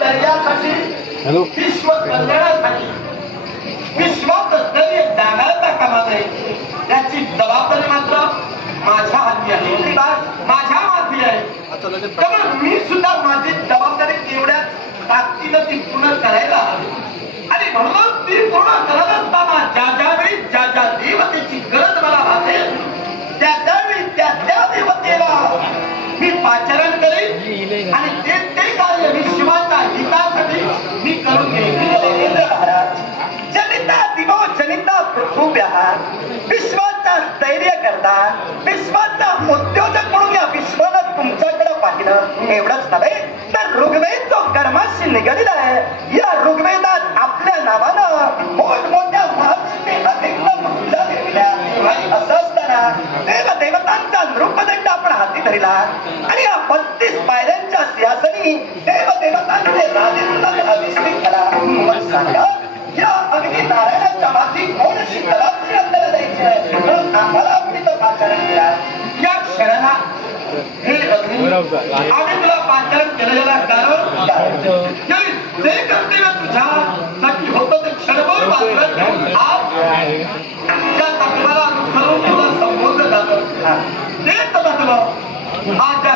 दर्जासाठी विश्व कल्याणासाठी विश्वात असलेली जागायता कामा नये त्याची जबाबदारी मात्र माझ्या हाती आहे. माझ्या हाती आहे. त्यामुळे मी सुद्धा माझी जबाबदारी तेवढ्याच ताकदीनं ती पूर्ण करायला आणि म्हणून ती पूर्ण करत असताना करता? विश्वात उद्योजक म्हणून या विश्वानं तुमच्याकडे पाहिलं. एवढंच नव्हे तर ऋग्वेद जो कर्माशी निगडीत आहे. या ऋग्वेदात आपल्या नावानं मोठमोठ्या असं असताना देव देवतांचा नृपदंड आपण हाती धरिला. आणि या बत्तीस पायऱ्यांच्या सिंहासनी देव देवतांचे राजेंद्र अभिषेक करा सांगा आणि तुला पाचारण केलेला कारण ते कर्तव्य तुझ्या साठी होत ते सर्व आज त्या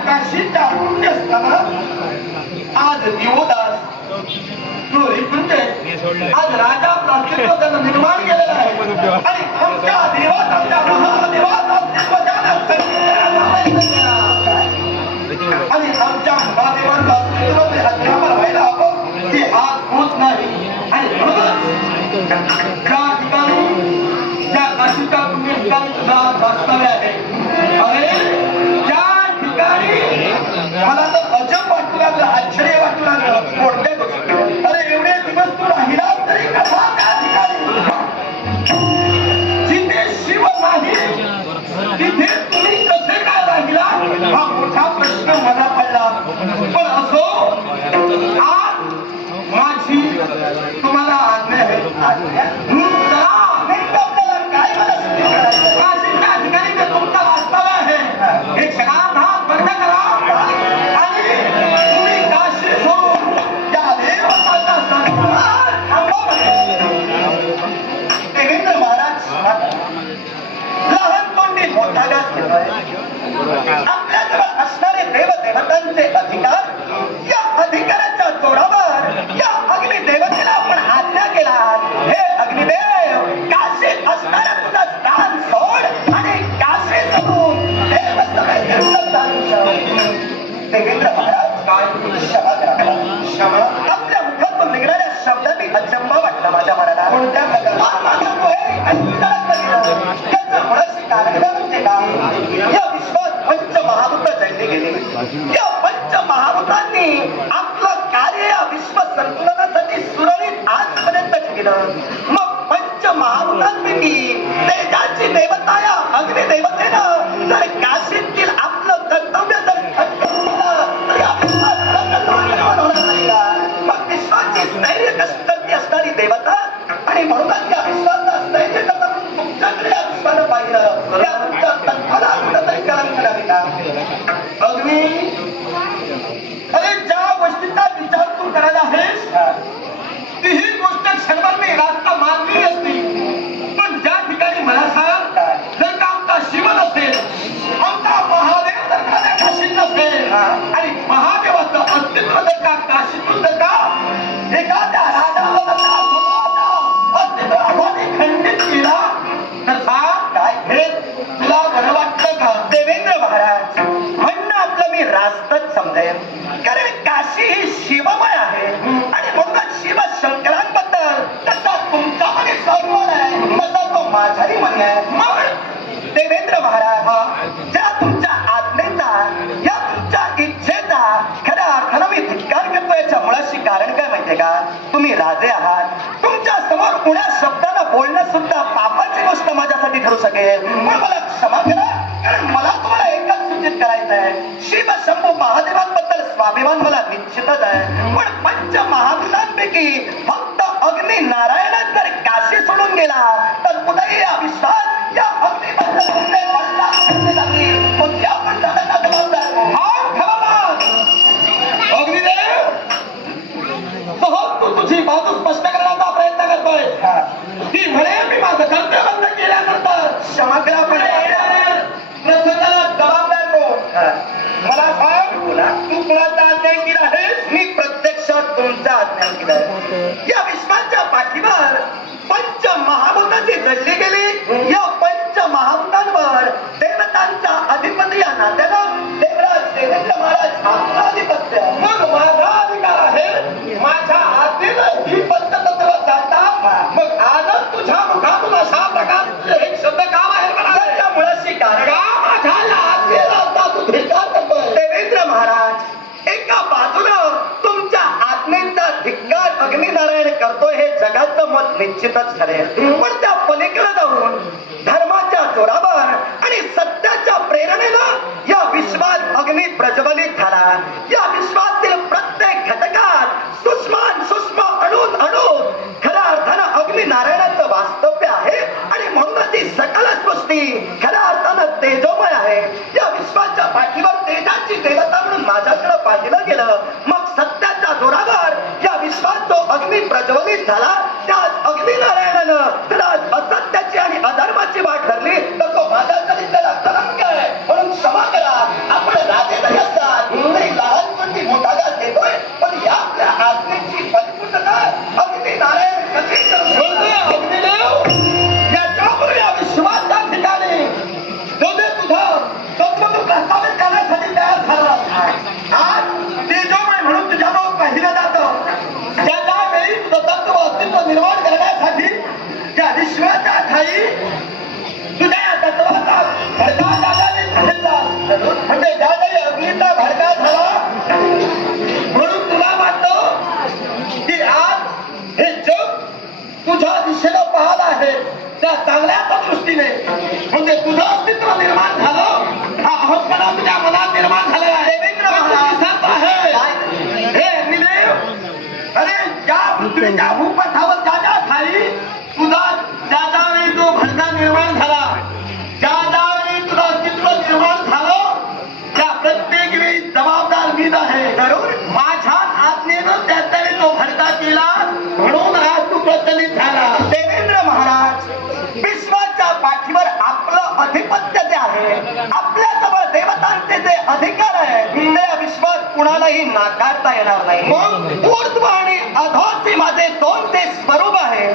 काशीच्या आज दिवोदास आज राजा प्रास्तित्व त्यांना निर्माण केलेला आहे आणि आमच्या देवाचा आमच्या महादेवाचा Thank you. levantarse, a अग्निदैवतेनं जर काशीत माणसाला मी धिक्कार करतो याच्या मुळाशी कारण काय माहितीये का? तुम्ही राजे आहात. तुमच्यासमोर कुणा शब्दाला बोलणं सुद्धा पापाची गोष्ट माझ्यासाठी ठरू शकेल. पण मला क्षमा करा. कारण मला तुम्हाला एकच सूचित करायचं आहे शिव शंभू महादेवांबद्दल स्वाभिमान मला निश्चितच आहे. पण पंच महाभूतांपैकी फक्त अग्नि नारायणात जर काशी सोडून गेला तर कुठेही अविश्वास या अग्निबद्दल लागेल क्षमा करा प्रसंगाला जबाबदार कोण मला सांग. तू कुणाचा केला आहेस मी प्रत्यक्षात तुमचा आज्ञा केला या विश्वाच्या पाठीवर पंच महाभूताचे जडले गेले. या पंच महाभूतांवर देवतांचा अधिपती या नात्यानं देवराज देवेंद्र महाराज आपला अधिपत्य मग माझा अधिकार आहे. माझ्या आज्ञेनं ही पंचतत्व चालतात मग तुझ्या मुखातून अशा प्रकारचे एक शब्द का बाहेर त्याच्या मुळाशी कारण का माझ्या आता तू धिक्कार देवेंद्र महाराज एका बाजूनं तुमच्या आत्मेचा धिक्कार अग्निनारायण करतोय हे जगाचं मत निश्चितच ठरेल पण त्या पलीकडे जाऊन आहे या विश्वाच्या पाठीवर तेजाची देवता म्हणून माझ्याकडे पाहिलं गेलं. मग सत्याच्या जोरावर या विश्वात जो अग्नी प्रज्वलित झाला त्या अग्निनारायणानं जर आज असत्याची आणि अधर्माची वाट धरली. तर तो माझ्या चरित्राला कलंक आहे. म्हणून क्षमा करा. आपण राजे जरी असतात चांगल्याच्या दृष्टीने म्हणजे तुझं अस्तित्व निर्माण झालं हा अहंपणा देवतांचे अधिकार आहे. या विश्वात कुणालाही नाकारता येणार नाही. मग? ऊर्ध्व आणि अधोसी माझे दोन ते स्वरूप आहे.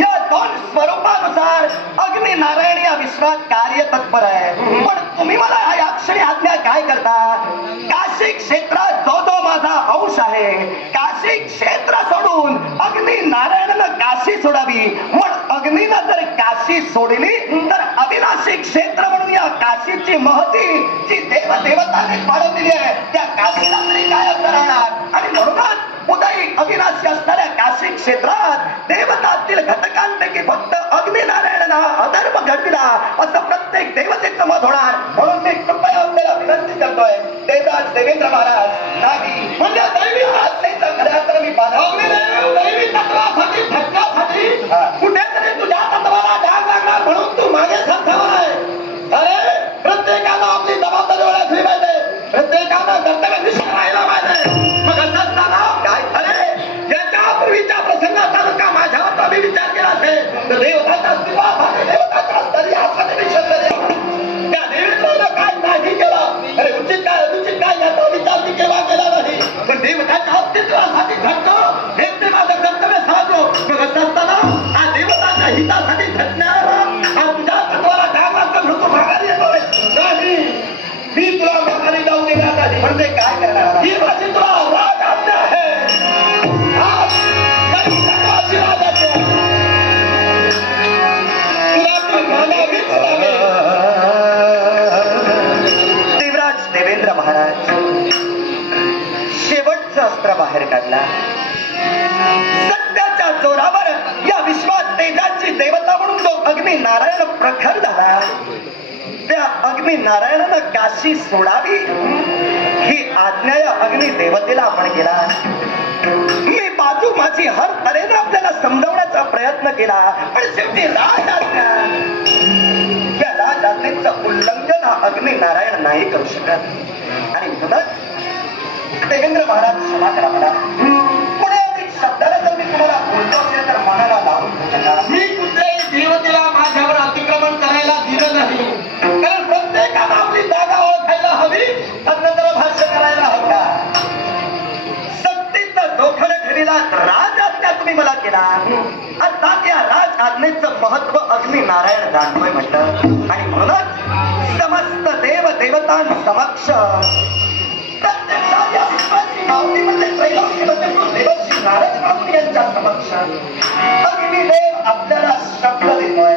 या दोन स्वरूपानुसार अग्नि नारायण या विश्वात कार्य तत्पर आहे. पण तुम्ही मला या- क्षणी आज्ञा काय करता? काशी क्षेत्रात जो जो माझा अंश आहे काशी क्षेत्र सोडून अग्नि नारायणानं काशी सोडावी. म्हणून अग्नीनं जर काशी सोडली. तर अविनाशी क्षेत्र म्हणून या काशीची महती जी देव देवताने पाडवलेली आहे त्या काशीला तरी काय अर्थ राहणार. आणि म्हणूनच उदय अविनाशी असणाऱ्या काशी क्षेत्रात देवतातील घटकांपैकी फक्त अग्निनारायणाला अधर्म घडविला असं प्रत्येक देवतेचं मत होणार. म्हणून मी कृपया आपल्याला विनंती करतोय देवराज देवेंद्र महाराज नाही म्हणजे दैवी आज्ञेचा खऱ्या तर मी बाधा दैवी तत्वासाठी धक्कासाठी. अस्त्र बाहेर काढला. सत्याच्या जोरावर या विश्वात तेजाची देवता म्हणून जो अग्नी नारायण प्रखर झाला त्या अग्नी नारायणानं काशी सोडावी ही आज्ञा या अग्नी देवतेला आपण केला. मी बाजू माझी हर तऱ्हेनं आपल्याला समजवण्याचा प्रयत्न केला पण शेवटी राज आज्ञा. या राजआज्ञेचं उल्लंघन हा अग्नी नारायण नाही करू शकत. आणि म्हणूनच देवेंद्र महाराज क्षमा करा मला. पुढे अधिक शब्दाला जर मी तुम्हाला बोलतो असेल तर मनाला लावून मी कुठल्याही देवतेला माझ्यावर अतिक्रमण करायला दिलं नाही. कारण प्रत्येकानं आपली जागा ओळखायला हवी त्यानंतर भाष्य करायला हवा सक्तीचं जोखड ठेवीला राज आज्ञा तुम्ही मला केला. आता त्या राज आज्ञेचं महत्त्व अग्नी नारायण जाणतोय म्हटलं. आणि म्हणूनच समस्त देव देवतांसमक्ष देतोय शब्द